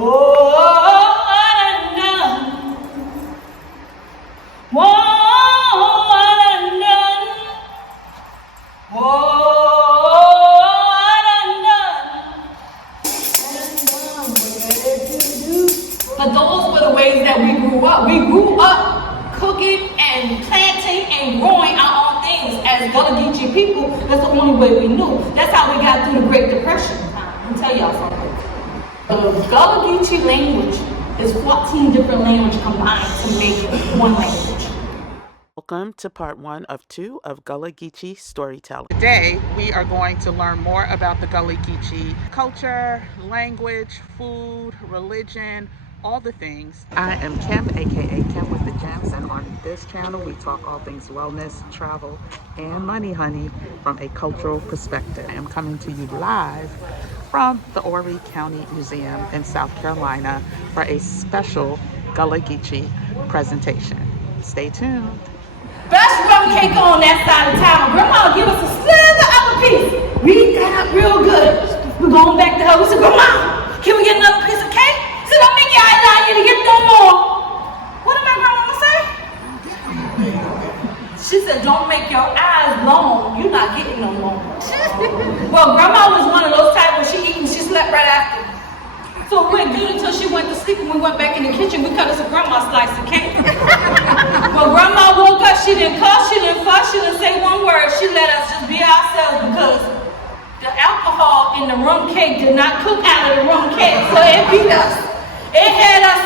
Oh, I done done. Oh, I done done. Oh, I done done. But those were the ways that we grew up. We grew up cooking and planting and growing our own things. As Gullah Geechee people, that's the only way we knew. That's how we got through the Great Depression. Let me tell y'all something. The Gullah Geechee language is 14 different languages combined to make one language. Welcome to part 1 of 2 of Gullah Geechee storytelling. Today we are going to learn more about the Gullah Geechee culture, language, food, religion, all the things. I am Kim, aka Kim with the Gems, and on this channel we talk all things wellness, travel, and money honey from a cultural perspective. I am coming to you live from the Horry County Museum in South Carolina for a special Gullah Geechee presentation. Stay tuned. Best rum cake on that side of town. Grandma give us a slither of a piece. We got up real good. We're going back to her. We said, Grandma, can we get another piece of cake? She said, don't make your eyes out here to get no more. What did my grandma say? She said, don't make your eyes long. You're not getting no more. Well, Grandma was one of those types when she eating, she slept right after. So we went good until she went to sleep, and we went back in the kitchen. We cut us a grandma slice of cake. When Grandma woke up, she didn't cuss, she didn't fuss, she didn't say one word. She let us just be ourselves because the alcohol in the rum cake did not cook out of the rum cake, so it beat us. It had us.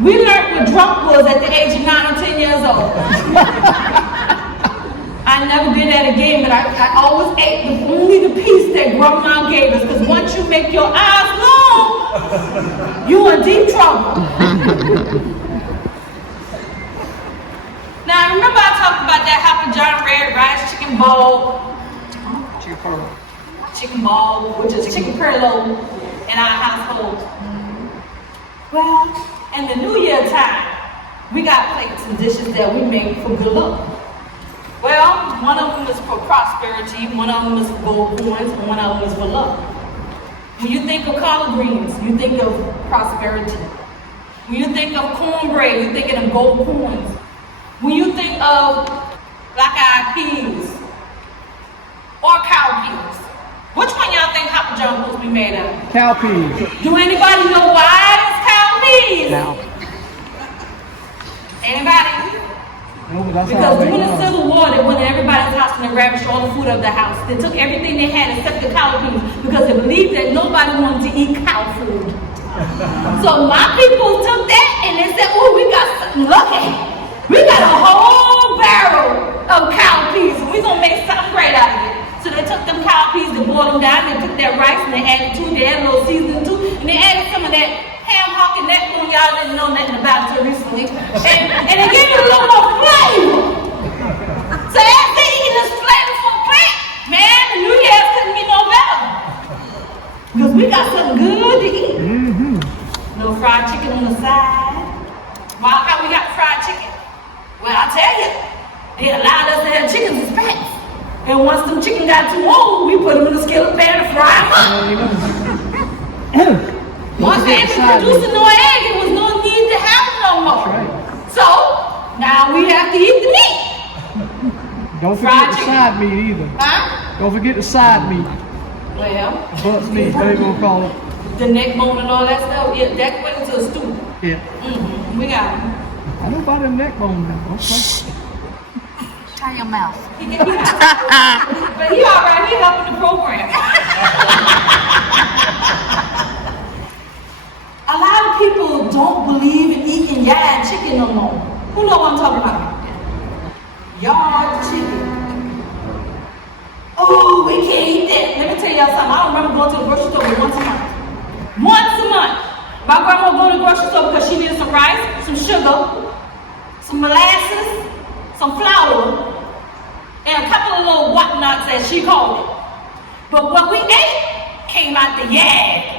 We learned what drunk was at the age of 9 or 10 years old. I never did that again, but I always ate only the piece that Grandma gave us, because once you make your eyes long, you in deep trouble. Now, remember I talked about that Hopper John red rice chicken bowl? Chicken bowl, which is chicken curlo in our household. Well, in the New Year time, we got plates and dishes that we make for good luck. Well, one of them is for prosperity, one of them is for gold coins, and one of them is for luck. When you think of collard greens, you think of prosperity. When you think of cornbread, you're thinking of gold coins. When you think of black-eyed peas or cow peas, which one y'all think Hopper John supposed to be made of? Cow peas. Do anybody know why it's cow peas? No. Anybody? No, but that's Because how during the Civil War, they went to everybody's house and they ravished all the food of the house. They took everything they had except the cow peas because they believed that nobody wanted to eat cow food. So my people took that and they said, oh, we got something lucky. We got a whole barrel of cow peas and we're going to make something great out of it. So they took them cow peas, they boiled them down, they took that rice and they added to it, they added a little seasoning too, and they added some of that ham hock and that one y'all didn't know nothing about until recently. And they gave it a little more flavor. So after eating this flavorful plant, man, the New Year's couldn't be no better. Because we got something good to eat. Little fried chicken on the side. Wow, how we got fried chicken? Well, I tell you, they allowed us to have chickens as pets. And once them chicken got too old, we put them in the skillet pan and fry them up. Once they ain't producing no egg, it was no need to have them no more. Right. So, now we have to eat the meat. Don't forget the side meat either. Huh? Don't forget the side meat. Well, Butt's meat, whatever you gonna call it. the neck bone and all that stuff, yeah, that went into a stew. Yeah. We got them. I know about the neck bone now. Okay. Try your mouth. But he all right, he helping the program. A lot of people don't believe in eating yard chicken no more. Who know what I'm talking about? Yard chicken. Oh, we can't eat that. Let me tell y'all something. I remember going to the grocery store once a month. Once a month. My grandma would go to the grocery store because she needed some rice, some sugar, some molasses, some flour, and a couple of little whatnots as she called it. But what we ate came out the yard.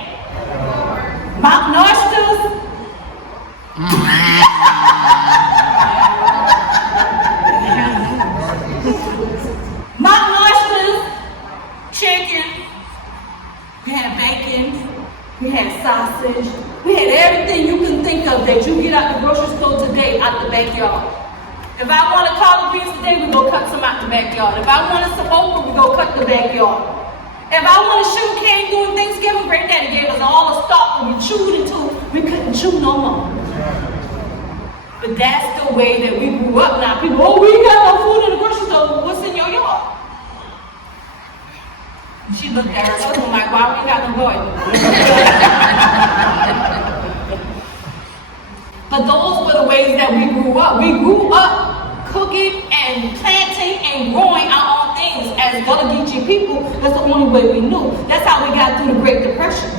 Mountain oysters. Mountain oysters, chicken, We had bacon, we had sausage, we had everything you can think of that you get out the grocery store today out the backyard. If I wanted collard greens today, we go cut some out the backyard. If I wanted some okra, we go cut the backyard. If I wanted sugar cane during Thanksgiving, Granddaddy gave us all the stock and we chewed until we couldn't chew no more. But that's the way that we grew up now. People, oh, we ain't got no food in the grocery store. What's in your yard? She looked at her husband like, why we ain't got no garden? But those were the ways that we grew up. We grew up cooking and planting and growing our own things. As Gullah Geechee people, that's the only way we knew. That's how we got through the Great Depression.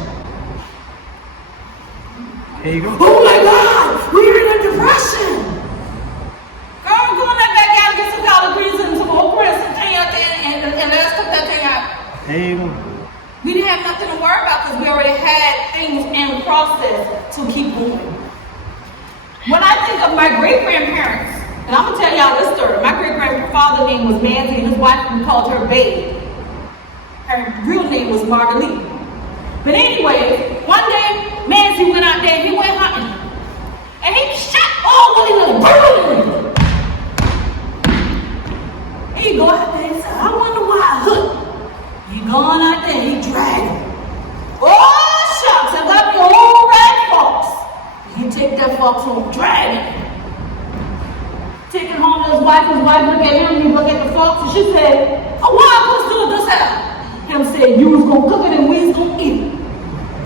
There you go. Oh my God, we're in a depression. Girl, go in that backyard and get some collard greens and some okra and some thing out there and let's cook that thing out. There you go. We didn't have nothing to worry about because we already had things in process to keep moving. When I think of my great-grandparents, and I'm going to tell y'all this story. My great-grandfather's name was Manzi, and his wife, we called her Babe. Her real name was Marguerite. But anyway, one day, Manzi went out there, he went hunting. And he shot all what he was burning. He go out there and said, I wonder why I hooked. He gone out there and he dragged him. Oh, shucks, I got the old red fox. He take that fox home, drag it. Take it home to his wife look at him, he look at the fox, and she said, oh, why I supposed to do this here? Him said, you was gonna cook it and we was gonna eat it.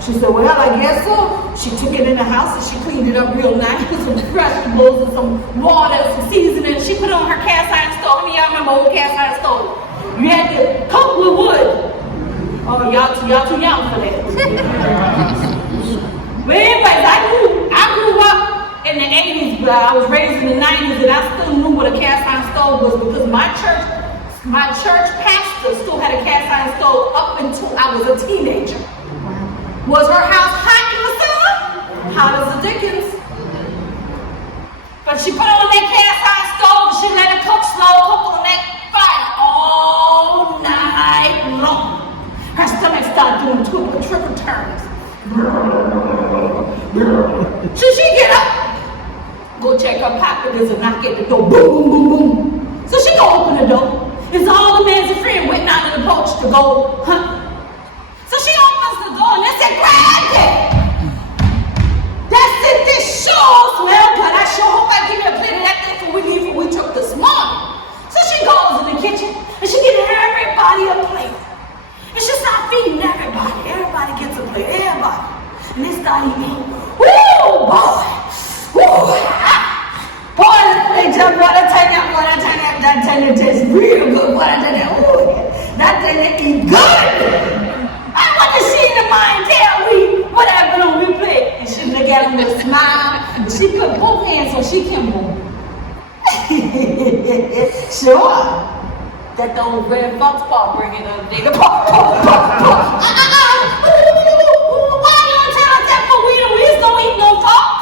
She said, well, I guess so. She took it in the house and she cleaned it up real nice with some vegetables and some water and some seasoning. She put it on her cast iron stove. I mean, y'all remember old cast iron stove? You had to cook with wood. Oh, y'all too young for that. But anyways, I grew up in the 80s, but I was raised in the 90s, and I still knew what a cast iron stove was because my church pastor still had a cast iron stove up until I was a teenager. Was her house hot in the summer? Hot as the dickens. But she put it on that cast iron stove, she let it cook slow, cook on that fire all night long. Her stomach started doing triple turns. So she get up, go check her pocket, there's a knock at the door, boom, boom, boom. So she go open the door. It's all the man's friend went out in the porch to go hunt. So she opens the door and they said, Granddad, that's it, this sure smell good. I sure hope I give you a plate of that thing for we took this morning. So she goes in the kitchen and she gives everybody a plate. And she starts feeding everybody. Everybody gets a plate, everybody. And they start eating. Woo, boy. Woo, boy, this plate just, boy, that thing tastes real good. Boy, that thing, that eat good. I want to see the mind tell what happened on replay. And she look at him with a smile. And she put both hands so she can move. Sure. That the old red fox paw bring it up there. Paw. Why you don't tell us that for we don't eat no fox?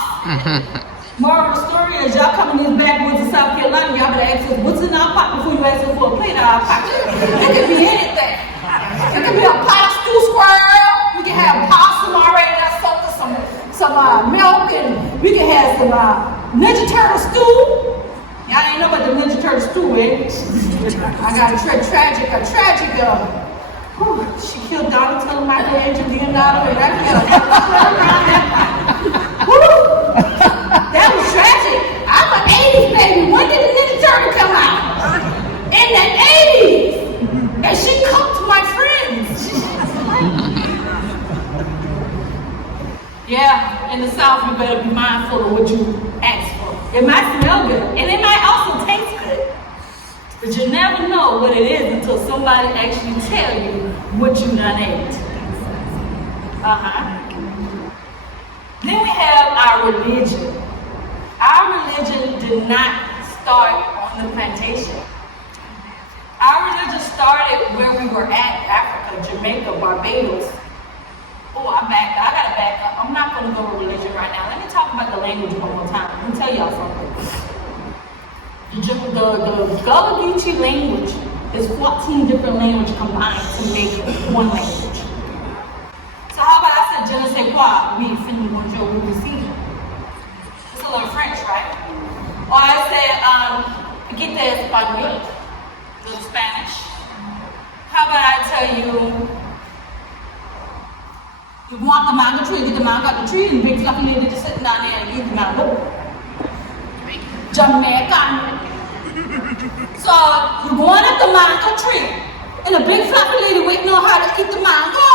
Moral of the story is y'all come in these backwoods of South Carolina, y'all better ask us what's in our pot before you ask us for a plate out of our pocket. It could be anything. It could be a pot of stew squirrel. We can have possum already that's soaked with some milk, and we can have some Ninja Turtle stew. Y'all ain't know about the Ninja Turtle stew, eh? I got a tragic. She killed Donatello, Michelangelo, Leonardo, and I killed that was tragic. I'm an 80s baby. When did the Ninja Turtle come out? In the 80s. And she cooked my friends. Yeah, in the South, you better be mindful of what you ask for. It might smell good, and it might also taste good. But you never know what it is until somebody actually tell you what you done ate. Then we have our religion. Our religion did not start on the plantation. Our religion started where we were at, Africa, Jamaica, Barbados. Oh, I gotta back up. I'm not gonna go with religion right now. Let me talk about the language one more time. Let me tell y'all something. The Gullah Geechee language is 14 different languages combined to make one language. Or I said, quita español, little Spanish. How about I tell you, you want the mango tree, get the mango out the tree, and the big fluffy lady just sitting down there and eat the mango. Jamaican. So you're going up the mango tree, and a big fluffy lady waiting on her to eat the mango.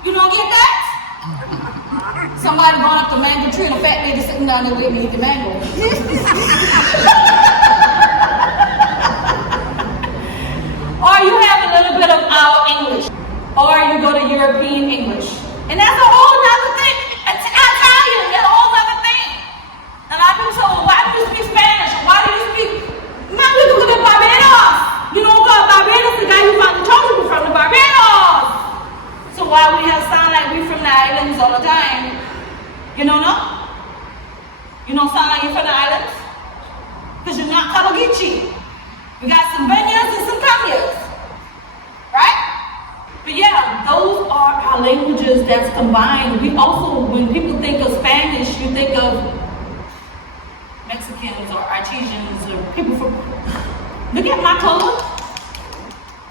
You don't get that? Somebody going up the mango tree, and a fat lady sitting down there waiting to eat the mango. Or you have a little bit of our English, or you go to European English, and that's a whole other thing. Italian, that's a whole other thing. And I've been told, why do you speak Spanish? Why do you speak? Man, we look at Barbados. You don't go to Barbados, the guy who found the chocolate from the Barbados. So why we have sound like we from the islands all the time? You don't know? You don't sound like you're from the islands? Because you're not Gullah Geechee. We got some Benyas and some Kanyas. Right? But yeah, those are our languages that's combined. We also, when people think of Spanish, you think of Mexicans or Artesians or people from, look at my color.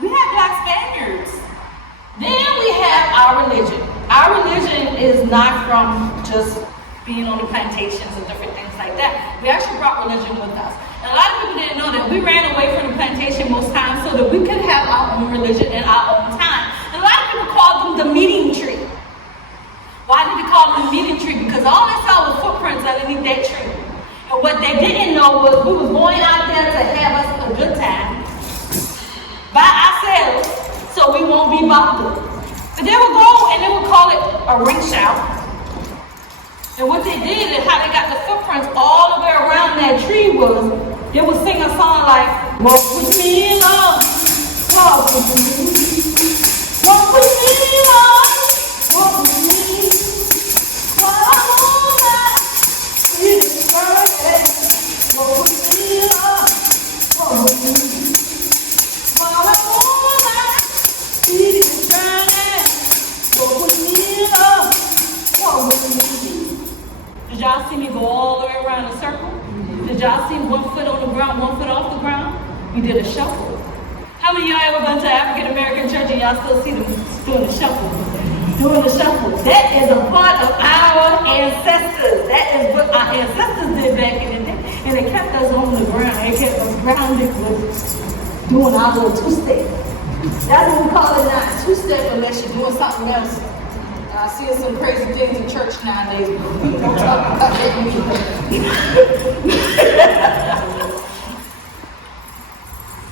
We have Black Spaniards. Then we have our religion. Our religion is not from just being on the plantations and different things like that. We actually brought religion with us. And a lot of people didn't know that we ran away from the plantation most times so that we could have our own religion in our own time. And a lot of people called them the meeting tree. Why did they call them the meeting tree? Because all they saw was footprints underneath that tree. And what they didn't know was we was going out there to have us a good time by ourselves so we won't be bothered. But they would go and they would call it a ring shout. And what they did and how they got the footprints all the way around that tree was they would sing a song like, walk with me, Lord, walk with me, walk with me, Lord, walk with me, while I'm on that sweet grass, walk with me, Lord, walk with me, while I'm on that sweet grass, walk with me, Lord, walk with me. Did y'all see me go all the way around a circle? Did y'all see 1 foot on the ground, 1 foot off the ground? We did a shuffle. How many of y'all ever been to African American church and y'all still see them doing the shuffle? Doing the shuffle. That is a part of our ancestors. That is what our ancestors did back in the day. And it kept us on the ground. It kept us grounded with doing our little two-step. That's what we call it now, two-step, unless you're doing something else. I see some crazy things in church nowadays. We don't talk about that.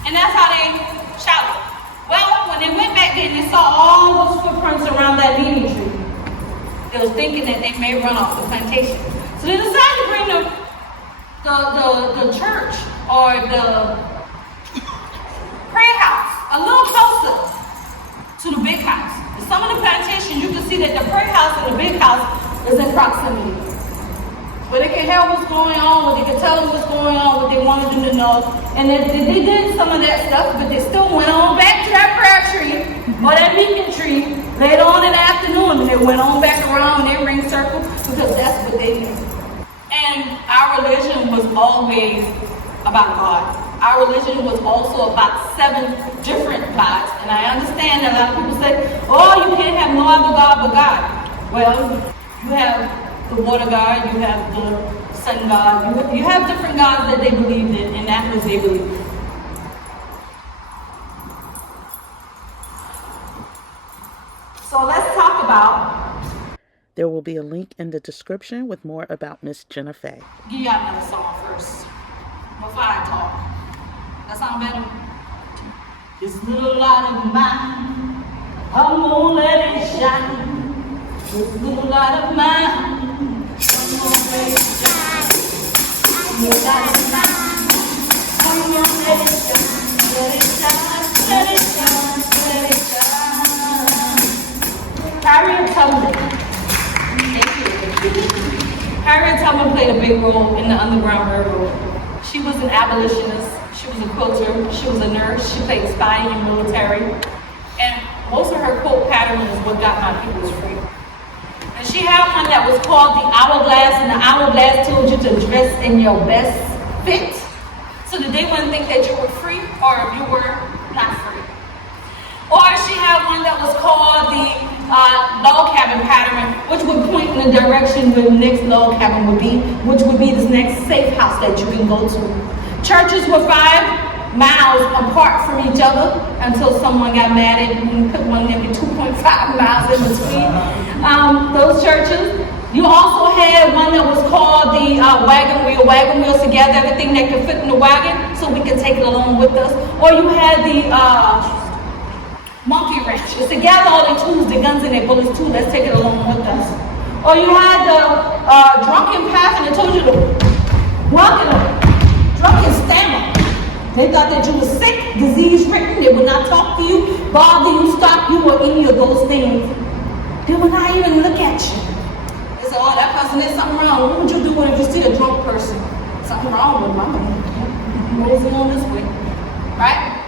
And that's how they shouted. Well, when they went back there and they saw all those footprints around that leaning tree, they was thinking that they may run off the plantation. So they decided to bring the church or the prayer house a little closer to the big house. Some of the plantations, you can see that the prayer house and the big house is in proximity. Where they can hear what's going on, where they can tell them what's going on, what they wanted them to know. And they did some of that stuff, but they still went on back to that prayer tree, or that meeting tree, later on in the afternoon, and they went on back around in their ring circle, because that's what they did. And our religion was always about God. Our religion was also about 7 different gods. And I understand that a lot of people say, oh, you can't have no other God but God. Well, you have the water god, you have the sun god, you have different gods that they believed in, and that was their belief. So let's talk about... There will be a link in the description with more about Miss Jennifaye. Give y'all another song first, before I talk. That sound better? This little light of mine, I'm gonna let it shine. This little light of mine, I'm gonna let it shine. This little light of mine, I'm gonna let it shine. Let it shine, let it shine, let it shine. Harriet Tubman. Harriet Tubman played a big role in the Underground Railroad. She was an abolitionist. She was a quilter, she was a nurse, she played spy in the military, and most of her quote pattern is what got my peoples free. And she had one that was called the hourglass, and the hourglass told you to dress in your best fit, so that they wouldn't think that you were free or if you were not free. Or she had one that was called the log cabin pattern, which would point in the direction where the next log cabin would be, which would be this next safe house that you can go to. Churches were 5 miles apart from each other until someone got mad and put one maybe 2.5 miles in between those churches. You also had one that was called the wagon wheels together, everything that could fit in the wagon, so we could take it along with us. Or you had the monkey wrench. It's to gather all their tools, their guns and their bullets too. Let's take it along with us. Or you had the drunken path, and they told you to walk in a drunken stammer. They thought that you were sick, disease-ridden. They would not talk to you, bother you, stop you, or any of those things. They would not even look at you. They said, oh, that person, there's something wrong. What would you do if you see a drunk person? Something wrong with my man. Moving on this way, right?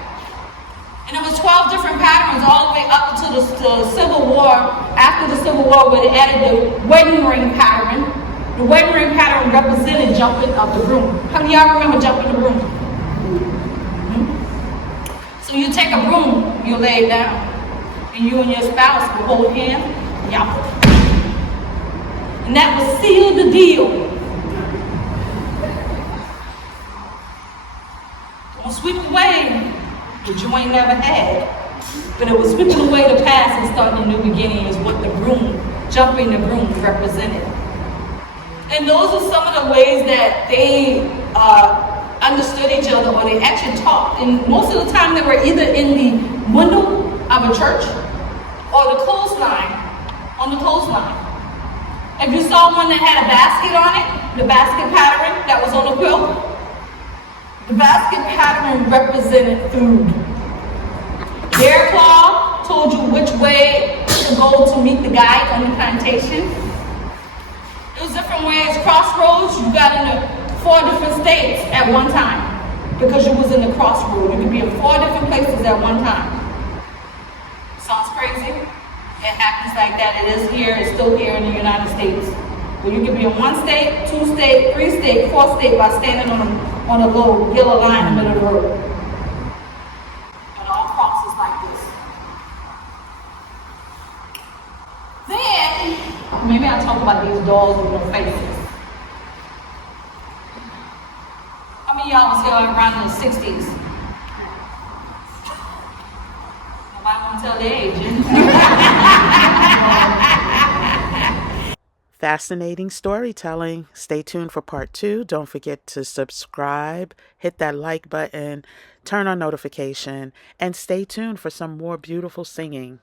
And it was 12 different patterns all the way up to the Civil War. After the Civil War, where they added the wedding ring pattern. The wedding ring pattern represented jumping up the broom. How many of y'all remember jumping the broom? So you take a broom, you lay it down, and you and your spouse will hold hands, y'all. And that would seal the deal. Don't sweep away what you ain't never had. But it was sweeping away the past and starting a new beginning is what the broom, jumping the broom, represented. And those are some of the ways that they understood each other, or they actually talked. And most of the time they were either in the window of a church or the clothesline, on the clothesline. If you saw one that had a basket on it, the basket pattern that was on the quilt, the basket pattern represented food. Bear claw told you which way to go to meet the guy on the plantation. It was different ways. Crossroads, you got into 4 different states at one time because you was in the crossroad. You could be in 4 different places at one time. Sounds crazy? It happens like that. It is here. It's still here in the United States. But you could be in 1 state, 2 state, 3 state, 4 state by standing on a little yellow line in the middle of the road. And all crosses like this. Then, maybe I'll talk about these dolls with no faces. How many of y'all was here around in the 60s? Nobody want to tell their age. Fascinating storytelling. Stay tuned for part 2. Don't forget to subscribe, hit that like button, turn on notification, and stay tuned for some more beautiful singing.